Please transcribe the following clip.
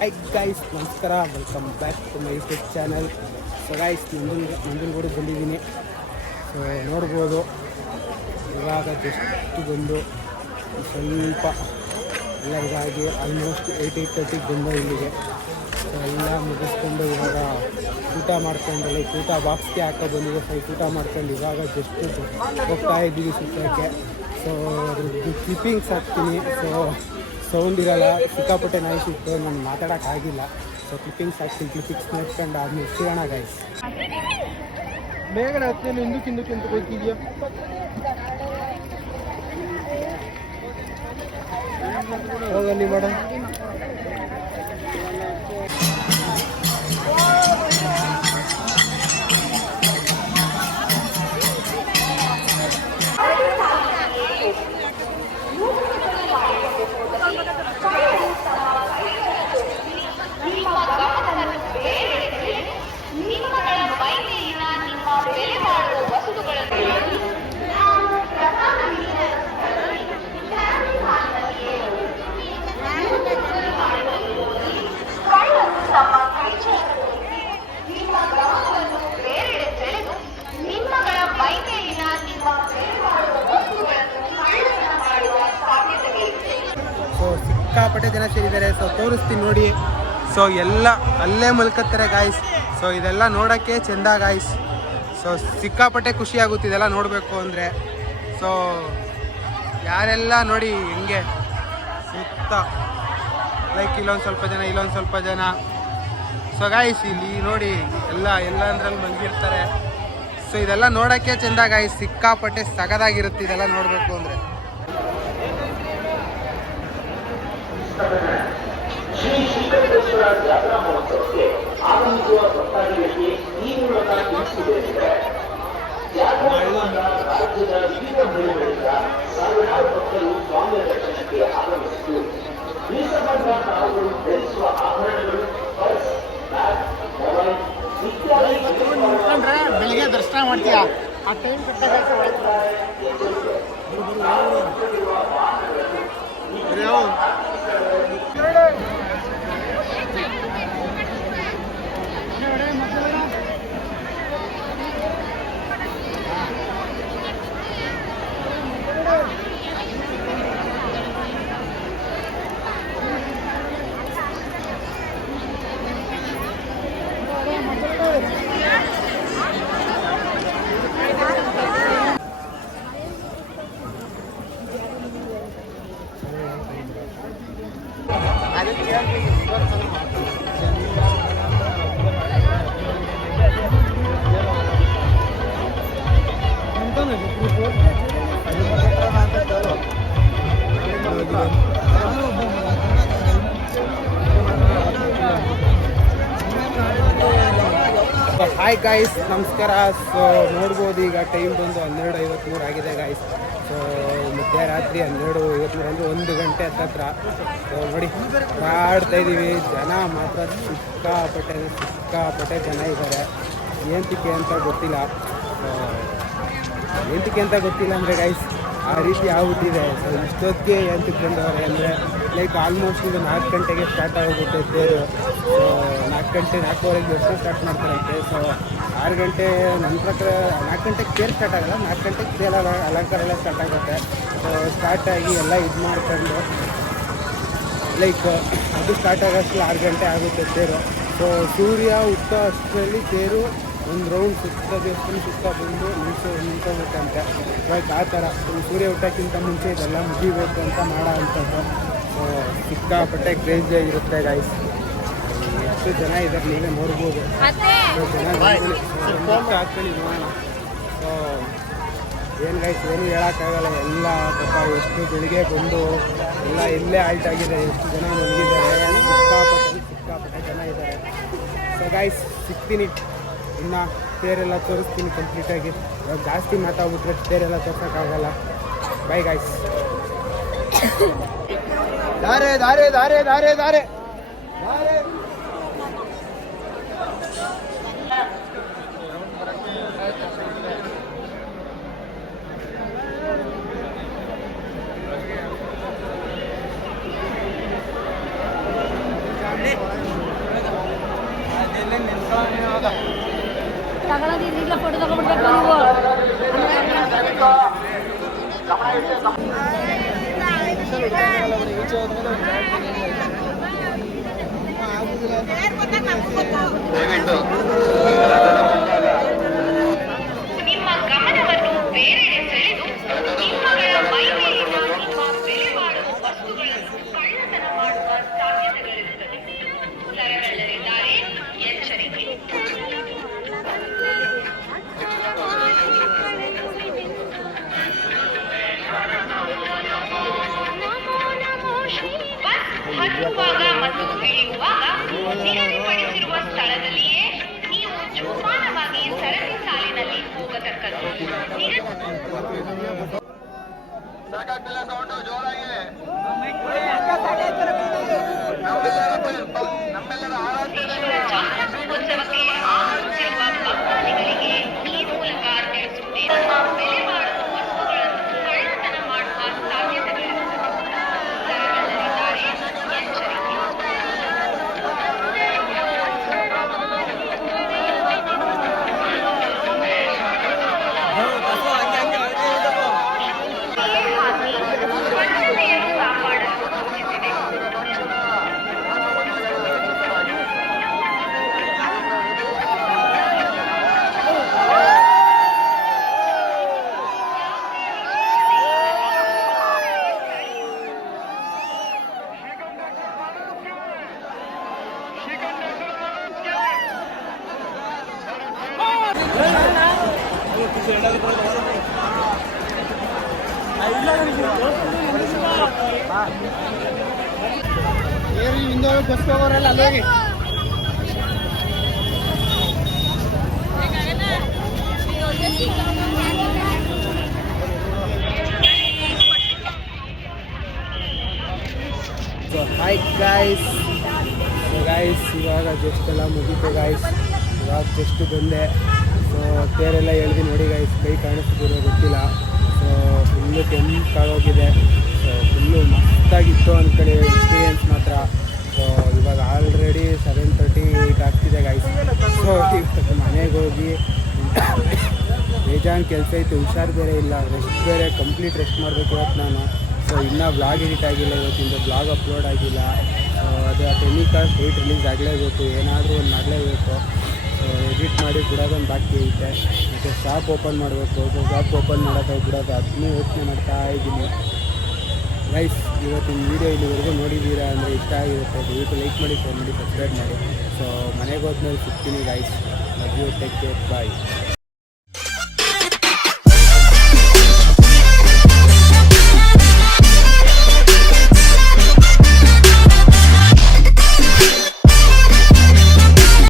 Hi guys, ನಮಸ್ಕಾರ, welcome back to my YouTube channel. So guys, Nanjangud ಬಂದಿದ್ದೀನಿ. So ನೋಡ್ಬೋದು, ಇವಾಗ ಜಸ್ಟ್ ಬಂದು ಸ್ವಲ್ಪ ಎಲ್ಲ ಇದಾಗಿ ಆಲ್ಮೋಸ್ಟ್ 8:30 ಬಂದು ಇಲ್ಲಿಗೆ. ಸೊ ಎಲ್ಲ ಮುಗಿಸ್ಕೊಂಡು ಇವಾಗ ಊಟ ಮಾಡ್ಕೊಂಡು ಊಟ ಬಾಕ್ಸ್ಗೆ ಹಾಕೋ ಬಂದಿದೆ. ಸೊ ಊಟ ಮಾಡ್ಕೊಂಡು ಇವಾಗ ಜಸ್ಟ್ ಹೋಗ್ತಾ ಇದ್ದೀವಿ ಸುತ್ತಕ್ಕೆ. ಸೊ ಅದ್ರದ್ದು ಕ್ಲಿಪ್ಪಿಂಗ್ಸ್ ಹಾಕ್ತೀನಿ. ಸೊ ಸೌಂಡ್ ಇರೋಲ್ಲ, ಸಿಕ್ಕಾಪಟ್ಟೆ ನಾಯಿ ಸಿಕ್ತು, ನಾನು ಮಾತಾಡೋಕ್ಕಾಗಿಲ್ಲ. ಸೊ ಕ್ಲಿಪ್ಪಿಂಗ್ಸ್ ಹಾಕ್ತೀನಿ, ಕ್ಲಿಪ್ಪಿಂಗ್ಸ್ ನೋಡ್ಕೊಂಡು ಆದ್ಮೇಲೆ ಸಿಗೋಣ ಗೈಸ್. ಬೇಗನೆ ಹತ್ತೇನು ಹಿಂದಕ್ಕಿಂತ ಹೋಗ್ತಿದ್ಯಾ? ಹೋಗಲ್ಲಿ ಮೇಡಮ್. ಸೊ ಸಿಕ್ಕಾಪಟ್ಟೆ ಜನ ಸೇರಿದ್ದಾರೆ. ಸೊ ತೋರಿಸ್ತೀನಿ ನೋಡಿ. ಸೊ ಎಲ್ಲ ಅಲ್ಲೇ ಮಲ್ಕತ್ತಾರೆ ಗಾಯ್ಸ್. ಸೊ ಇದೆಲ್ಲ ನೋಡೋಕ್ಕೆ ಚೆಂದ ಗಾಯ್ಸ್. ಸೊ ಸಿಕ್ಕಾಪಟ್ಟೆ ಖುಷಿ ಆಗುತ್ತೆ ಇದೆಲ್ಲ ನೋಡಬೇಕು ಅಂದರೆ. ಸೊ ಯಾರೆಲ್ಲ ನೋಡಿ ಹಿಂಗೆ ಸುತ್ತ ಲೈಕ್ ಇಲ್ಲೊಂದು ಸ್ವಲ್ಪ ಜನ, ಇಲ್ಲೊಂದು ಸ್ವಲ್ಪ ಜನ. ಸೊ ಗಾಯ್ಸ್ ಇಲ್ಲಿ ನೋಡಿ ಎಲ್ಲ ಅಂದ್ರಲ್ಲಿ ಮಲಗಿರ್ತಾರೆ. ಸೊ ಇದೆಲ್ಲ ನೋಡೋಕ್ಕೆ ಚೆಂದ ಗಾಯ್ಸ್, ಸಿಕ್ಕಾಪಟ್ಟೆ ಸಗದಾಗಿರುತ್ತೆ ಇದೆಲ್ಲ ನೋಡಬೇಕು ಅಂದರೆ. ಶ್ರೀ ಶ್ರೀಕಂಠೇಶ್ವರ ಜಾತ್ರಾ ಮಹೋತ್ಸವಕ್ಕೆ ಆಗಮಿಸುವ ಭಕ್ತಾದಿಗಳಿಗೆ ಈ ಮೂಲಕ ತಿಳಿಸುವುದೇನೆಂದರೆ, ಜಾತ್ರಾ ರಾಜ್ಯದ ವಿವಿಧ ಹಳ್ಳಿಗಳಿಂದ ಸಾವಿರಾರು ಭಕ್ತರು ಸ್ವಾಮಿಯ ದರ್ಶನಕ್ಕೆ ಆಗಮಿಸಿದ್ದು, ಮೀಸಬಂಧ ತಾವುಗಳು ಧರಿಸುವ ಆಭರಣಗಳು, ಪರ್ಸ್, ಬ್ಯಾಗ್, ಮೊಬೈಲ್ ಇತ್ಯಾದಿ ಬೆಳಿಗ್ಗೆ ದರ್ಶನ ಮಾಡ್ತೀಯಾ? ಆ ಟೈಮ್ ಹಾಯ್ ಗಾಯ್ಸ್, ನಮಸ್ಕಾರ. ಸೊ ನೋಡ್ಬೋದು, ಈಗ ಟೈಮ್ ಬಂದು 12:53 ಆಗಿದೆ ಗಾಯ್ಸ್. ಸೊ ಮಧ್ಯರಾತ್ರಿ 12:53 ಅಂದರೆ 1 ಗಂಟೆ ಹತ್ತತ್ರ. ಸೊ ನೋಡಿ ಆಡ್ತಾ ಇದ್ದೀವಿ. ಜನ ಮಾತ್ರ ಸಿಕ್ಕಾಪಟ್ಟೆ ಜನ ಇದ್ದಾರೆ. ಏನಕ್ಕೆ ಅಂತ ಗೊತ್ತಿಲ್ಲ. ಅಂದರೆ ಗೈಸ್ ಆ ರೀತಿ ಆಗ್ಬಿಟ್ಟಿದೆ. ಸೊ ಇಷ್ಟೊತ್ತಿಗೆ ಏನಕ್ಕೆ ಬಂದವ್ರೆ ಅಂದರೆ ಲೈಕ್ ಆಲ್ಮೋಸ್ಟ್ ಇದು 4 ಗಂಟೆಗೆ ಸ್ಟಾರ್ಟ್ ಆಗೋಗುತ್ತೆ ತೇರು. ಸೊ 4 ಗಂಟೆ 4:15 ದರ್ಶನ ಸ್ಟಾರ್ಟ್ ಮಾಡ್ತಾರಂತೆ. ಸೊ 6 ಗಂಟೆ ನನ್ನ ಪ್ರಕಾರ 4 ಗಂಟೆಗೆ ತೇರು ಸ್ಟಾರ್ಟ್ ಆಗಲ್ಲ, 4 ಗಂಟೆಗೆ ತೇರು ಅಲಂಕಾರ ಎಲ್ಲ ಸ್ಟಾರ್ಟ್ ಆಗುತ್ತೆ. ಸೊ ಸ್ಟಾರ್ಟ್ ಆಗಿ ಎಲ್ಲ ಇದು ಮಾಡ್ಕೊಂಡು ಲೈಕ್ ಅದು ಸ್ಟಾರ್ಟ್ ಆಗೋಷ್ಟು 6 ಗಂಟೆ ಆಗುತ್ತೆ ತೇರು. ಸೊ ಸೂರ್ಯ ಹುಟ್ಟ ಅಷ್ಟರಲ್ಲಿ ತೇರು ಒಂದು ರೌಂಡ್ ದೇವಸ್ಥಾನ ಸುತ್ತ ಬಂದು ನಿಂತ್ಕೋಬೇಕಂತೆ. ಲೈಕ್ ಆ ಥರ ಸೂರ್ಯ ಹುಟ್ಟೋಕ್ಕಿಂತ ಮುಂಚೆ ಇದೆಲ್ಲ ಮುಗಿಬೇಕು ಅಂತ ಮಾಡೋ ಅಂಥದ್ದು. ಸೊ ಸಿಕ್ಕಾಪಟ್ಟೆ ಕ್ರೇಜಿ ಆಗಿರುತ್ತೆ ಗಾಯ್ಸ್. ಎಷ್ಟು ಜನ ಇದ್ದಾರೆ ನೀವೇ ನೋಡ್ಬೋದು. ಜನ ಹಾಕ್ಕೊಳ್ಳಿ ನೋಡೋಣ. ಸೊ ಏನು ಗಾಯ್ಸ್, ಏನು ಹೇಳೋಕ್ಕಾಗಲ್ಲ. ಎಲ್ಲ ಪಾಪ ಎಷ್ಟು ಬೆಳಿಗ್ಗೆ ಬಂದು ಎಲ್ಲ ಇಲ್ಲೇ ಆಲ್ಟ್ ಆಗಿದೆ. ಎಷ್ಟು ಜನ ಮಲಗಿದ್ದಾರೆ, ಸಿಕ್ಕಾಪಟ್ಟೆ ಜನ ಇದ್ದಾರೆ. ಸೊ ಗಾಯ್ಸ್ ಸಿಗ್ತೀನಿ, ಇನ್ನು ತೇರೆಲ್ಲ ತೋರಿಸ್ತೀನಿ ಕಂಪ್ಲೀಟಾಗಿ. ಇವಾಗ ಜಾಸ್ತಿ ಮಾತಾಡ್ಬಿಟ್ರೆ ತೇರೆಲ್ಲ ತೋರ್ಸೋಕ್ಕಾಗಲ್ಲ. By guys. ದಾರೆ ದಾರೆ ದಾರೆ ದಾರೆ ದಾರೆ ದಾರೆ ತಗೊಳ್ಳೋದಿಲ್ಲ ಇಲ್ಲ ಫೋಟೋ ತಗೊಂಡ್ಬಿಡ್ಬೇಕು ನೀವು ನಿಮ್ಮ ಗಮನವನ್ನು ಬೇರೆಡೆ ಸೆಳೆದು ನಿಮ್ಮಗಳ ಮೈಮೇಲಿನ ನಿಮ್ಮ ಬೆಲೆ ಬಾಳುವ ವಸ್ತುಗಳನ್ನು ಕಳ್ಳತನ ಮಾಡುವ ಸಾಧ್ಯತೆಗಳಿರುತ್ತದೆ. ಸರಗಳ್ಳರಿದ್ದಾರೆ, ಎಚ್ಚರಿಕೆ. ಬಸ್ ಹತ್ತುವಾಗ ಮತ್ತು ಇಳಿಯುವಾಗ ನಿಗದಿಪಡಿಸಿರುವ ಸ್ಥಳದಲ್ಲಿಯೇ ನೀವು ಜೋಪಾನವಾಗಿ ಸರತಿ ಸಾಲಿನಲ್ಲಿ ಹೋಗತಕ್ಕದ್ದು. ಜಾತ್ರೋತ್ಸವಕ್ಕೆ ಆಗಮಿಸಿರುವ ಭಕ್ತಾದಿಗಳಿಗೆ ಈ ಮೂಲಕ ತಿಳಿಸುತ್ತೇನೆ, ಬೆಲೆ ಬಾಳುವ ವಸ್ತುಗಳನ್ನು ಕಳ್ಳತನ ಮಾಡುವ ಸಾಧ್ಯತೆಗಳಿರುತ್ತದೆ. ಸರಗಳ್ಳರಿದ್ದಾರೆ, ಎಚ್ಚರಿಕೆ. ಸ್ವಚ್ಛತೆಯನ್ನು ಕಾಪಾಡಲು ಸೂಚಿಸಿದೆ. ಬಸ್ ಹೋಗೋರಲ್ಲ ಅಲ್ಲೋಗಿ ಸೊ ಹಾಯ್ ಗಾಯ್ಸ್. ಇವಾಗ ಜಸ್ಟ್ ಎಲ್ಲ ಮುಗೀತು ಗಾಯ್ಸ್. ಇವಾಗ ಜಸ್ಟ್ ಬಂದೆ. ಸೊ ತೇರೆಲ್ಲ ಎಳ್ದು ನೋಡಿ ಗಾಯ್ಸ್, ಕೈ ಕಾಣಿಸ್ತಿರೋ ಗೊತ್ತಿಲ್ಲ. ಸೊ ಫುಲ್ಲು ಕೆಂಪಾಗೋಗಿದೆ. ಸೊ ಫುಲ್ಲು ಮಸ್ತಾಗಿತ್ತು ಅಂದ್ಕೊಳ್ಳಿ ಎಕ್ಸ್ಪೀರಿಯೆನ್ಸ್ ಮಾತ್ರ. ಸೊ ಇವಾಗ ಆಲ್ರೆಡಿ 7:38 ಆಗ್ತಿದೆ ಗಾಯ್ಸ್. ಸೊ ಇವತ್ತು ಮನೆಗೆ ಹೋಗಿ ಬೇಜಾನ್ ಕೆಲಸ ಇತ್ತು, ಹುಷಾರು ಬೇರೆ ಇಲ್ಲ, ರೆಸ್ಟ್ ಬೇರೆ, ಕಂಪ್ಲೀಟ್ ರೆಸ್ಟ್ ಮಾಡಬೇಕು ಇವತ್ತು ನಾನು. ಸೊ ಇನ್ನೂ ಬ್ಲಾಗ್ ಎಡಿಟ್ ಆಗಿಲ್ಲ, ಇವತ್ತಿಂದ ಬ್ಲಾಗ್ ಅಪ್ಲೋಡ್ ಆಗಿಲ್ಲ. ಸೊ ಅದು ಟೆಕ್ನಿಕಲ್ 8 ರಿಲೀಸ್ ಆಗಲೇಬೇಕು, ಏನಾದರೂ ಒಂದು ಮಾಡಲೇಬೇಕು. ಸೊ ಎಡಿಟ್ ಮಾಡಿ ಬಿಡೋದೊಂದು ಬಾಕಿ ಐತೆ. ಮತ್ತು ಶಾಪ್ ಓಪನ್ ಮಾಡಬೇಕು. ಸೊ ಶಾಪ್ ಓಪನ್ ಮಾಡೋದು ಬಿಡೋದು ಅದನ್ನೇ ಯೋಚನೆ ಮಾಡ್ತಾ ಇದ್ದೀನಿ ಗೈಸ್. ಇವತ್ತಿನ ವೀಡಿಯೋ ಇಲ್ಲಿವರೆಗೂ ನೋಡಿದ್ದೀರಾ ಅಂದರೆ ಇಷ್ಟ ಆಗಿರುತ್ತೆ, ದಯವಿಟ್ಟು ಲೈಕ್ ಮಾಡಿ, ಶೇರ್ ಮಾಡಿ, ಸಬ್ಸ್ಕ್ರೈಬ್ ಮಾಡಿ. ಸೊ ಮನೆಗೆ ಹೋದ್ಮೇಲೆ ಸಿಗ್ತೀನಿ guys. Love you, take care, bye.